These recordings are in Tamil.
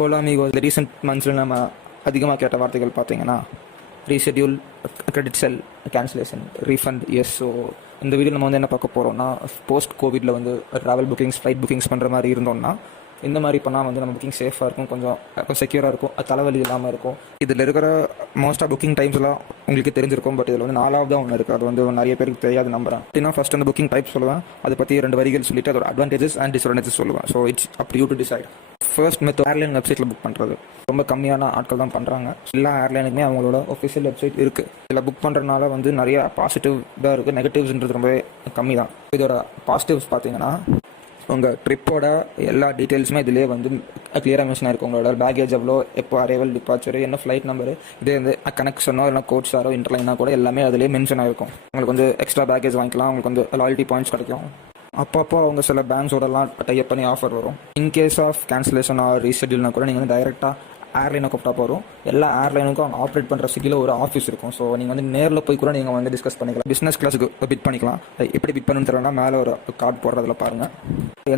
ஹோலா மீகோ இந்த ரீசெண்ட் மந்த்ஸில் நம்ம அதிகமாக கேட்ட வார்த்தைகள் பார்த்தீங்கன்னா ரீஷெட்யூல், கிரெடிட் செல், கேன்சலேஷன், ரீஃபண்ட். எஸ். ஸோ இந்த வீடியோ நம்ம வந்து என்ன பார்க்க போகிறோம்னா, போஸ்ட் கோவிடில் வந்து ட்ராவல் புக்கிங்ஸ், ஃப்ளைட் புக்கிங்ஸ் பண்ணுற மாதிரி இருந்தோம்னா இந்த மாதிரி பண்ணால் வந்து நம்ம புக்கிங் சேஃபாக இருக்கும், கொஞ்சம் செக்யூராக இருக்கும், தலைவலி இல்லாமல் இருக்கும். இதில் இருக்கிற மோஸ்ட்டாக புக்கிங் டைம்ஸ்லாம் உங்களுக்கு தெரிஞ்சிருக்கும். பட் இதில் வந்து 4வது ஒன்று இருக்குது, அது வந்து நிறைய பேருக்கு தெரியாது நம்புறேன். அப்படின்னா ஃபஸ்ட் அந்த புக்கிங் டைப் சொல்லுவேன், அதை பற்றி 2 வரிகள் சொல்லிட்டு அதோட அட்வான்டேஜஸ் அண்ட் டிஸ்அட்வான்டேஜஸ் சொல்லுவேன். So it's up you to decide. First method, airline வெப்சைட்டில் புக் பண்ணுறது. ரொம்ப கம்மியான ஆட்கள் தான் பண்ணுறாங்க. எல்லா ஏர்லைனுக்குமே அவங்களோட ஒஃபிஷியல் வெப்சைட் இருக்குது. இதில் புக் பண்ணுறதுனால வந்து நிறைய பாசிட்டிவ் தான் இருக்குது, நெகட்டிவ்ஸ்ன்றது ரொம்பவே கம்மி தான். இதோட பாசிட்டிவ்ஸ் பார்த்தீங்கன்னா, உங்கள் ட்ரிப்போட எல்லா டீட்டெயில்ஸுமே இதிலே வந்து கிளியராக மென்ஷன் ஆயிருக்கும். உங்களோட பேக்கேஜ் எவ்வளோ, எப்போ அரைவல், டிபார்ச்சர், என்ன ஃப்ளைட் நம்பரு, இதே வந்து கனெக்ஷனோ இல்லை கோட்ஸாரோ இன்டர்லைனா கூட எல்லாமே அதிலே மென்ஷன் ஆயிருக்கும். உங்களுக்கு வந்து எக்ஸ்ட்ரா பேக்கேஜ் வாங்கிக்கலாம், உங்களுக்கு வந்து லாயல்ட்டி பாயிண்ட்ஸ் கிடைக்கும். அப்பப்போ அவங்க சில பேங்க்ஸோடலாம் டைப் பண்ணி ஆஃபர் வரும். இன்கேஸ் ஆஃப் கேன்சலேஷன் ஆர் ரீஷெட்யூல்னா கூட நீங்கள் வந்து டைரெக்டாக ஏர்லைனை கூப்பிட்டா போகிறோம். எல்லா ஏர்லைனுக்கும் அவங்க ஆப்ரேட் பண்ணுற சிட்டியில் ஒரு ஆஃபீஸ் இருக்கும். ஸோ நீங்கள் வந்து நேரில் போய் கூட நீங்கள் வந்து டிஸ்கஸ் பண்ணிக்கலாம். பிஸ்னஸ் கிளாஸுக்கு பிட் பண்ணிக்கலாம். எப்படி பிட் பண்ணணும்னு தெரியலனா மேலே ஒரு கார்டு போடுறதுல பாருங்கள்.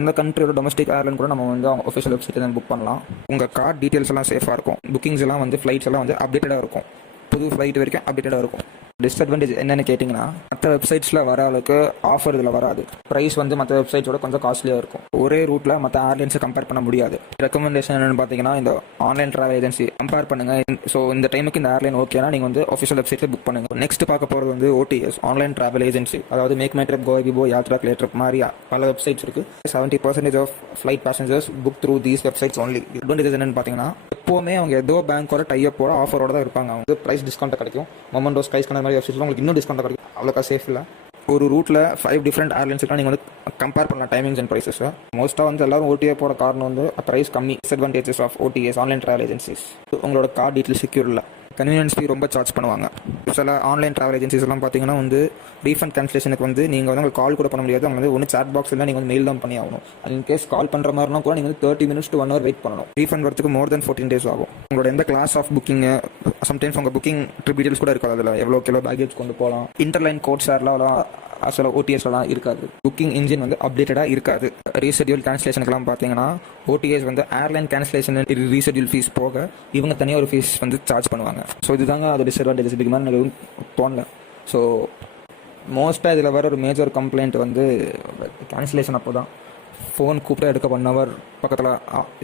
எந்த கண்ட்ரியோட டொமஸ்டிக் ஏர்லைன் கூட நம்ம வந்து அவங்க ஆஃபீஷியல் வெப்சைட்டில் தான் புக் பண்ணலாம். உங்கள் கார்டு டீட்டெயில்ஸ் எல்லாம் சேஃபாக இருக்கும். புக்கிங்ஸ் எல்லாம் வந்து ஃப்ளைட்ஸ் எல்லாம் வந்து அப்டேட்டடாக இருக்கும். புது ஃப்ளைட் வரைக்கும் அப்டேட்டடாக இருக்கும். டிஸ்அட்வான்டேஜ் என்னென்னு கேட்டிங்கன்னா, மற்ற வெப்சைட்ஸில் வர அளவுக்கு ஆஃபர் இதில் வராது. ப்ரைஸ் வந்து மற்ற வெப்சைட்ஸோட கொஞ்சம் காஸ்ட்லியாக இருக்கும். ஒரே ரூட்டில் மற்ற ஏர்லைன்ஸை கம்பேர் பண்ண முடியாது. ரெக்கமெண்டேஷன் என்னென்னு பார்த்தீங்கன்னா, இந்த ஆன்லைன் ட்ராவல் ஏஜென்சி கம்பேர் பண்ணுங்கள். ஸோ இந்த டைமுக்கு இந்த ஏர்லைன் ஓகேனா நீங்கள் வந்து ஆஃபிஷியல் வெப்சைட்டில் புக் பண்ணுங்கள். நெக்ஸ்ட் பார்க்க போகிறது வந்து OTS, ஆன்லைன் ட்ராவல் ஏஜென்சி. அதாவது Make My Trip, Goibibo, Yatra, Cleartrip மாதிரி பல வெப்சைட்ஸ் இருக்குது. 70% of flight passengers book through these websites only. Advantage என்னென்னு பார்த்தீங்கன்னா, எப்போவுமே அவங்க ஏதோ பேங்க்கோட டைப்போட ஆஃபரோட தான் இருப்பாங்க. அவங்க ப்ரைஸ் டிஸ்கவுண்ட் கிடைக்கும். மொமெண்டோ, ஸ்கைஸ் கணக்கு மாதிரி வெப்சைட்ஸ் உங்களுக்கு இன்னும் டிஸ்கவுண்ட் கிடைக்கும். அவ்வளோக்கா சேஃப் இல்லை. ஒரு ரூட்டில் 5 டிஃப்ரெண்ட் ஏர்லைன்ஸ்லாம் நீங்கள் வந்து கம்பேர் பண்ணலாம் டைமிங்ஸ் அண்ட் ப்ரைஸஸ். மோஸ்ட்டாக வந்து எல்லாரும் OTA போகிற காரணம் வந்து ப்ரைஸ் கம்மி. Disadvantages of OTS, online travel agencies, உங்களோட கார்டு டீட்டெயில் செக்யூர் இல்லை. கன்வீனியன்ஸ் ஃபீ ரொம்ப சார்ஜ் பண்ணுவாங்க. சில ஆன்லைன் ட்ராவல் ஏஜென்சிஸ் எல்லாம் பார்த்தீங்கன்னா வந்து ரீஃபண்ட் கேன்சலேஷனுக்கு வந்து நீங்கள் வந்து உங்களுக்கு கால் கூட பண்ண முடியாது. அவங்க வந்து ஒன்று சாட் பாக்ஸ் இல்லை, நீங்கள் வந்து மெயில் தான் பண்ணி ஆகணும். இன்கேஸ் கால் பண்ணுற மாதிரினா கூட நீங்கள் வந்து 30 minutes to 1 hour வெயிட் பண்ணணும். ரீஃபண்ட் வரதுக்கு more than 14 days ஆகும். உங்களோட எந்த கிளாஸ் ஆஃப் புக்கிங், சம்டைம்ஸ் உங்கள் புக்கிங் ட்ரிப் டீட்டெயில்ஸ் கூட இருக்காது. அதில் எவ்வளோ கிலோ பேக்கேஜ் கொண்டு போகலாம், இன்டர்லைன் கோட் ஷேர்லாம் சில OTSலாம் இருக்காது. புக்கிங் இன்ஜின் வந்து அப்டேட்டடாக இருக்காது. ரீஷெட்யூல் கேன்சலேஷனுக்குலாம் பார்த்தீங்கன்னா OTS வந்து ஏர்லைன் கேன்சலேஷன் ரீஷெட்யூல் ஃபீஸ் போக இவங்க தனியாக ஒரு ஃபீஸ் வந்து சார்ஜ் பண்ணுவாங்க. ஸோ இதுதாங்க அது டிஸ்அட்வான்டேஜஸ். இதுக்கு மேலே எனக்கு எதுவும் தோணல. ஸோ மோஸ்ட்டாக இதில் வர ஒரு மேஜர் கம்ப்ளைண்ட் வந்து கேன்சலேஷன் அப்போ தான் ஃபோன் கூப்பிட்டு எடுக்க 1 hour பக்கத்தில்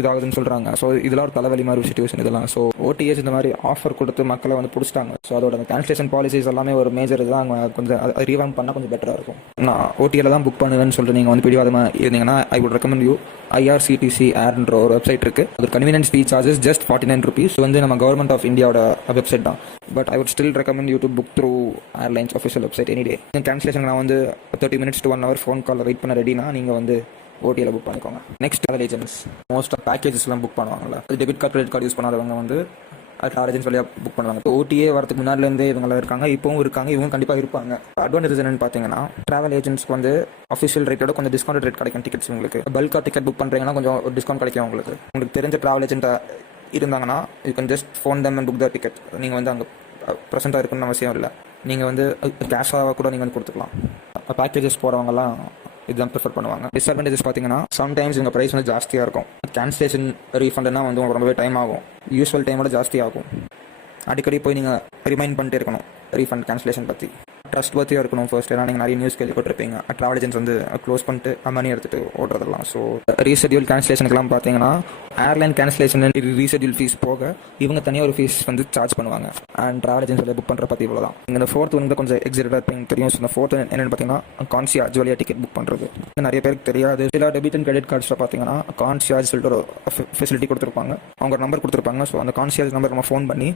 இதாகுதுன்னு சொல்கிறாங்க. ஸோ இதெல்லாம் ஒரு தலைவலி மாதிரி ஒரு சிச்சுவேஷன் இதெல்லாம். ஸோ OTS இந்த மாதிரி ஆஃபர் கொடுத்து மக்களை வந்து பிடிச்சிட்டாங்க. ஸோ அதோட அந்த கேன்சலேஷன் பாலிசிஸ் எல்லாமே ஒரு மேஜர் இதுதான். அவங்க கொஞ்சம் ரீவான் பண்ணால் கொஞ்சம் பெட்டராக இருக்கும். நான் OTAல தான் புக் பண்ணுவேன்னு சொல்லிட்டு நீங்கள் வந்து பிடிவாதமாக இருந்தீங்கன்னா, I would recommend you IRCTC ஏர்ன்ற ஒரு வெப்சைட் இருக்குது. அது கன்வீனியன்ஸ் ஃபீ சார்ஜஸ் ஜஸ்ட் 49 rupees. வந்து நம்ம கவர்மெண்ட் ஆஃப் இந்தியாவோட வெப்சைட் தான். But I would still recommend you to book through airlines official website any day. Cancellation நான் வந்து 30 minutes to 1 hour ஃபோன் காலில் வெயிட் பண்ண ரெடினா நீங்கள் வந்து OTAல புக் பண்ணிக்கோங்க. நெக்ஸ்ட் ட்ராவல் ஏஜென்ட்ஸ் மோஸ்ட்டாக பேக்கேஜஸ்லாம் புக் பண்ணுவாங்கல்ல, அது debit card, credit card use பண்ணாதவங்க வந்து ட்ராவல் ஏஜென்ட்ஸ் வழியாக புக் பண்ணுவாங்க. OTA வரதுக்கு முன்னாடிலேருந்தே இவங்களாம் இருக்காங்க, இப்போவும் இருக்காங்க, இவங்க கண்டிப்பாக இருப்பாங்க. அட்வான்டேஜ் என்னென்னு பார்த்தீங்கன்னா, ட்ராவல் ஏஜென்ட்ஸ்க்கு வந்து அஃபிஷியல் ரேட்டோட கொஞ்சம் டிஸ்கவுண்ட் ரேட் கிடைக்கும். டிக்கெட்ஸ் உங்களுக்கு பல்காக டிக்கெட் புக் பண்ணுறீங்கன்னா கொஞ்சம் ஒரு டிஸ்கவுண்ட் கிடைக்கும். உங்களுக்கு தெரிஞ்ச ட்ராவல் ஏஜென்ட்டாக இருந்தாங்கன்னா you can just phone them and book the ticket. நீங்கள் வந்து அங்கே ப்ரெசென்ட்டாக இருக்குன்னு அவசியம் இல்லை. நீங்கள் வந்து கேஷாக கூட நீங்கள் வந்து கொடுத்துக்கலாம். பேக்கேஜஸ் போகிறவங்கலாம் இதுதான் ப்ரிஃபர் பண்ணுவாங்க. டிஸ்அட்வான்டேஜஸ் பார்த்தீங்கன்னா, சம்டைம்ஸ் இவங்க ப்ரைஸ் வந்து ஜாஸ்தியாக இருக்கும். கேன்சலேஷன் ரீஃபண்ட்னா வந்து உங்களுக்கு ரொம்பவே டைம் ஆகும். யூஸ்வல் டைமோட ஜாஸ்தி ஆகும். அடிக்கடி போய் நீங்கள் ரிமைண்ட் பண்ணிட்டே இருக்கணும் ரீஃபண்ட் கேன்சலேஷன் பற்றி. ட்ரஸ்ட் பற்றியாக இருக்கணும் ஃபர்ஸ்ட். ஏன்னா நீங்கள் நிறைய நியூஸ் கேள்விப்பட்டிருப்பீங்க, ட்ராவல் ஏஜென்ட்ஸ் வந்து க்ளோஸ் பண்ணிட்டு மணி எடுத்துகிட்டு ஓடுறதெல்லாம். ஸோ ரீஷெட்யூல் கேன்சலேஷனுக்குலாம் பார்த்தீங்கன்னா, ஏர்லைன் கேன்சலேஷன் ரீஷெட்யூல் ஃபீஸ் போக இவங்க தனியாக ஒரு ஃபீஸ் வந்து சார்ஜ் பண்ணுவாங்க. அண்ட் ட்ராவல் ஏஜென்ட்ஸில் புக் பண்ணுற பற்றி இவ்வளோ தான். இந்த 4th வந்து கொஞ்சம் எக்ஸைட்டடாக இருப்பீங்க தெரியும். ஸோ இந்த 4th என்னென்னு பார்த்தீங்கன்னா, கான்சியார்ஜ் வழியாக டிக்கெட் புக் பண்ணுறது. நிறைய பேருக்கு தெரியாது. சில டெபிட் அண்ட் கிரெடிட் கார்ட்ஸில் பார்த்தீங்கன்னா கான்சியார்ஜ் சொல்லிட்டு ஒரு ஃபெசிலிட்டி கொடுத்துருப்பாங்க. அவங்க நம்பர் கொடுத்துருப்பாங்க. ஸோ அந்த கான்சியார்ஜ் நம்பர் நம்ம ஃபோன் பண்ணி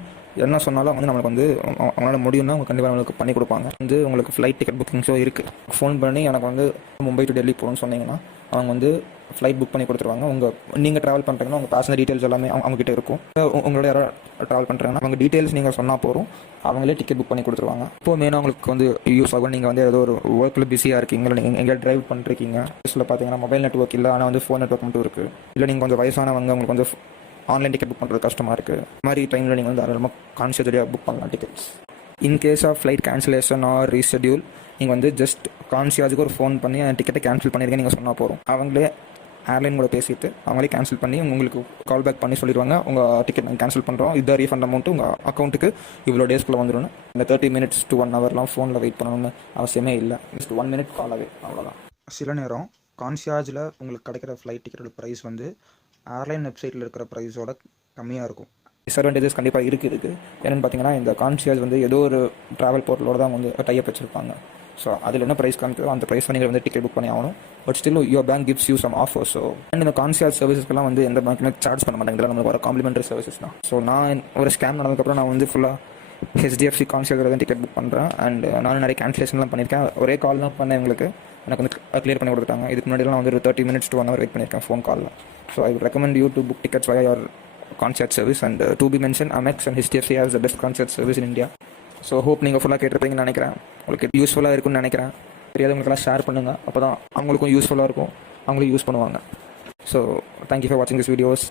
என்ன சொன்னாலும் வந்து நம்மளுக்கு வந்து அவங்களால முடியும்னா அவங்க கண்டிப்பாக நம்மளுக்கு பண்ணி கொடுப்பாங்க. வந்து உங்களுக்கு ஃப்ளைட் டிக்கெட் புக்கிங்ஸோ இருக்குது. ஃபோன் பண்ணி எனக்கு வந்து மும்பை டு டெல்லி போகணும்னு சொன்னீங்கன்னா அவங்க வந்து ஃப்ளைட் புக் பண்ணி கொடுத்துருவாங்க. நீங்கள் ட்ராவல் பண்ணுறீங்கன்னா உங்கள் பேசஞ்சர் டீட்டெயில்ஸ் எல்லாமே அவங்ககிட்ட இருக்கும். உங்களோட யாராவது ட்ராவல் பண்ணுறாங்கன்னா அவங்க டீட்டெயில்ஸ் நீங்கள் சொன்னால் போகிறோம், அவங்களே டிக்கெட் புக் பண்ணி கொடுத்துருவாங்க. இப்போ மெயினாக உங்களுக்கு வந்து யூஸ் ஆகும். நீங்கள் வந்து ஏதோ ஒரு ஒர்க்கில் பிஸியாக இருக்கீங்க, இல்லை நீங்கள் எங்கேயா ட்ரைவ் பண்ணிருக்கீங்க, இதில் பார்த்தீங்கன்னா மொபைல் நெட்ஒர்க் இல்லை, ஆனால் வந்து ஃபோன் நெட்ஒர்க் மட்டும் இருக்குது. இல்லை நீங்கள் கொஞ்சம் வயசானவங்க, உங்களுக்கு வந்து ஆன்லைன் டிக்கெட் புக் பண்ணுறது கஷ்டமாக இருக்குது. இந்த மாதிரி டைமில் நீங்கள் வந்து தாராளமாக கான்சியஸாக புக் பண்ணலாம் tickets. In case of flight cancellation or reschedule நீங்கள் வந்து ஜஸ்ட் கான்சியார்ஜுக்கு ஒரு ஃபோன் பண்ணி அந்த டிக்கெட்டை கேன்சல் பண்ணியிருக்கேன் நீங்கள் சொன்னால் போகிறோம். அவங்களே ஏர்லைன் கூட பேசிட்டு அவங்களே கேன்சல் பண்ணி உங்களுக்கு கால் பேக் பண்ணி சொல்லிடுவாங்க, உங்கள் டிக்கெட் நாங்கள் கேன்சல் பண்ணுறோம், இந்த ரீஃபண்ட் அமௌண்ட்டு உங்கள் அக்கௌண்ட்டுக்கு இவ்வளோ டேஸ்க்குள்ளே வந்துடும். இந்த 30 minutes to 1 hourலாம் ஃபோனில் வெயிட் பண்ணணும்னு அவசியமே இல்லை. ஜஸ்ட் 1 minute காலாகவே, அவ்வளோதான். சில நேரம் கான்சியாஜில் உங்களுக்கு கிடைக்கிற ஃப்ளைட் டிக்கெட்டோட ப்ரைஸ் வந்து ஏர்லைன் வெப்சைட்டில் இருக்கிற ப்ரைஸோட கம்மியாக இருக்கும். டிஸ்அட்வான்டேஜஸ் கண்டிப்பாக இருக்குது. என்னென்னு பார்த்தீங்கன்னா, இந்த கான்சியாஜ் வந்து ஏதோ ஒரு ட்ராவல் போர்ட்டலோட தான் வந்து டைப் வச்சுருப்பாங்க. ஸோ அதில் என்ன ப்ரைஸ் காமிக்கிறோ அந்த ப்ரைஸ் நீங்கள் வந்து டிக்கெட் புக் பண்ணி ஆகணும். But still your bank gives you some offer. So and இந்த கான்சியாஜ் சர்வீஸ்க்கெல்லாம் வந்து எந்த பேங்க்குமே சார்ஜ் பண்ண மாட்டாங்க. இதெல்லாம் நமக்கு வர காம்ப்ளிமெண்ட்ரி சர்வீசஸ் தான். ஸோ நான் ஒரு ஸ்கேம் நடந்ததுக்கப்புறம் நான் வந்து ஃபுல்லாக HDFC கான்சியாஜில் தான் டிக்கெட் புக் பண்ணுறேன். அண்ட் நானும் நிறைய கேன்சலேஷன்லாம் பண்ணியிருக்கேன். ஒரே கால் தான் பண்ணேன், எங்களுக்கு எனக்கு வந்து கிளியர் பண்ணி கொடுத்துட்டாங்க. இதுக்கு முன்னாடிலாம் வந்து ஒரு 30 minutes to 1 hour வெயிட் பண்ணியிருக்கேன் ஃபோன் காலில். So I would recommend you to book tickets via your concierge service. And to be mentioned, Amex and HDFC has the best concierge service in India. So hope நீங்கள் ஃபுல்லாக கேட்டிருப்பீங்கன்னு நினைக்கிறேன். உங்களுக்கு யூஸ்ஃபுல்லாக இருக்குன்னு நினைக்கிறேன். தெரியாதவங்களுக்கெல்லாம் ஷேர் பண்ணுங்கள், அப்போ தான் அவங்களுக்கும் யூஸ்ஃபுல்லாக இருக்கும், அவங்களும் யூஸ் பண்ணுவாங்க. ஸோ தேங்க்யூ ஃபார் வாட்சிங் திஸ் வீடியோஸ்.